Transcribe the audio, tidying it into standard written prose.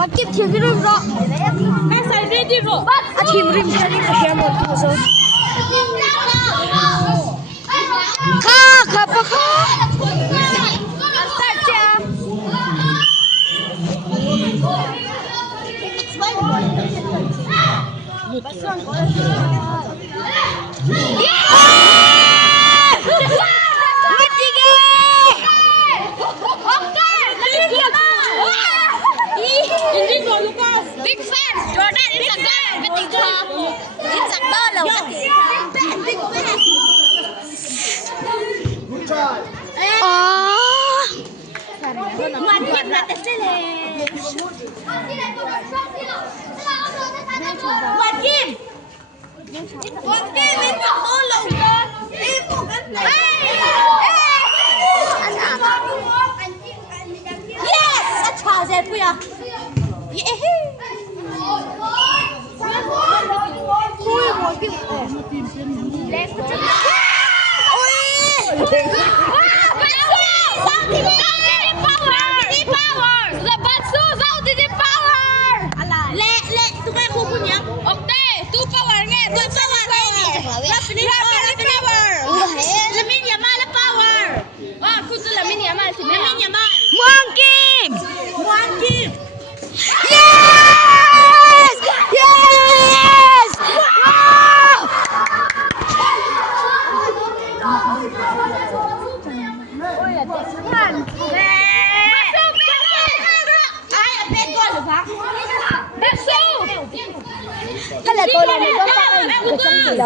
Muankima team rim ro. Cái sai đi đi ro. À team rim cái đi mà hiểm một cái rồi. Kha pa kha. Start cha. Big fan, Jordan is a girl. It's a girl. Good try. Muankima na tesile. Muankima. Muankima itu tolong. Ibu kan. Yes, अच्छा है पुया. ये Cái là tôi làm một cái